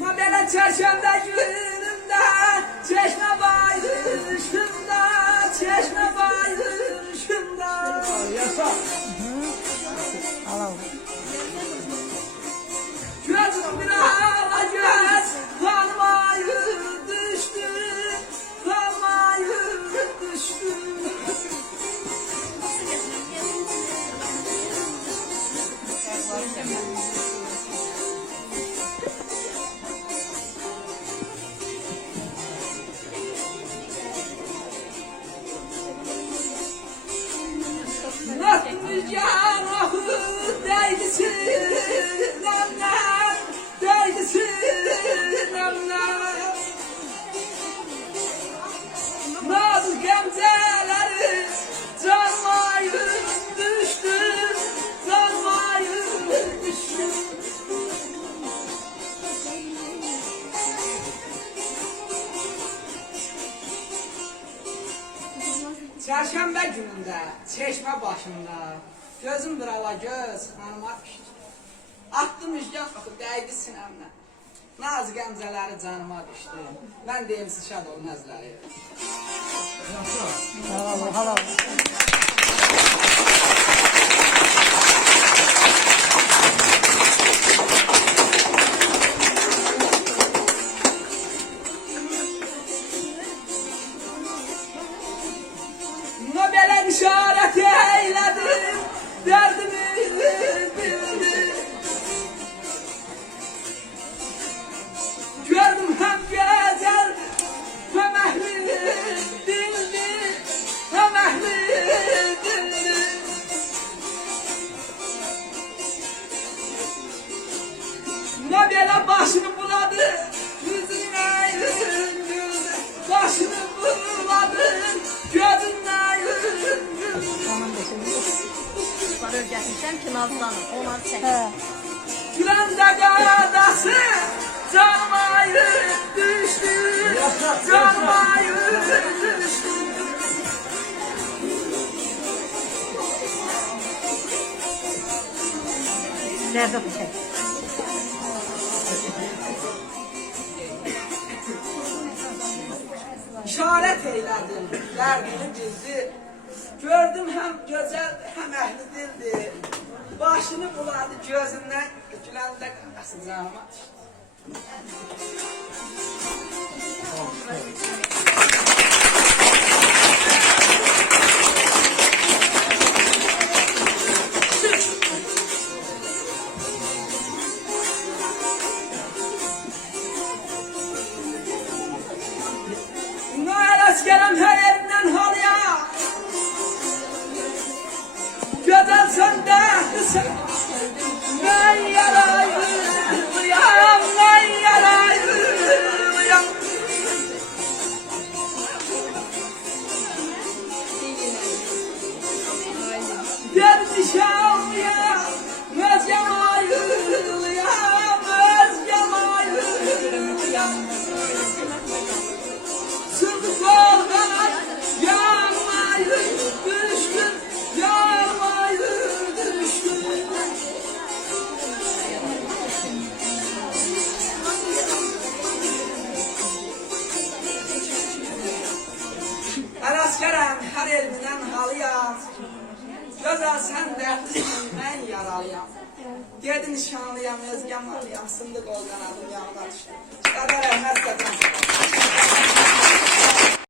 Ama böyle çarşamba gününde çeşme bayışında, çeşme bayışında. Gözüm bir ala göz, kalmayı düştü, kalmayı düştü. Nasıl canahı değdi sinemler, değdi sinemler. Nazlı gemzeleri canmayı düştü, canmayı düştü. Çarşamba günündə, çeşmə başında, gözüm bir ala göz, hanıma düşdü. Attım üzgən axı, dəydi sinəmlə. Naz qəmzələri canıma düşdü. Mən deyim, siz şad olun əzləri. Halal, halal. Belə işarət eylədim, dərdimi bildim. Gördüm həm gözəl, həm əhli dilli, həm əhli dilli. Ne belə başını buladı, yüzünə güldü. Başını buladı, gözünə güldü. Var öyrətmişəm ki, nazlanın, onları çəkin. Güləndə qadası canıma düşdü, canıma düşdü. Nerede bu şey? İşarət eylədim, dərdini bildi. Gördüm həm gözəl, həm əhli dildi. Başını buladı gözündən, güləndə qadası canıma düşdü. Askerim her yerinden halıya, gözəl səndə mən yarayım, mən yarayım. Gelmişəm ya, özgəm ayılıyam, özgəm ayılıyam. Sırdı kolgalar, yanmayı düşkün, yanmayı düşkün. Her askerem, her elimden halıyam. Gözəl sən dərdlisin, mən yaralıyam. Gedi nişanlıyam, özgəm alıyam, sındı qol qanadım yanına düşdüm. Qədər əhməd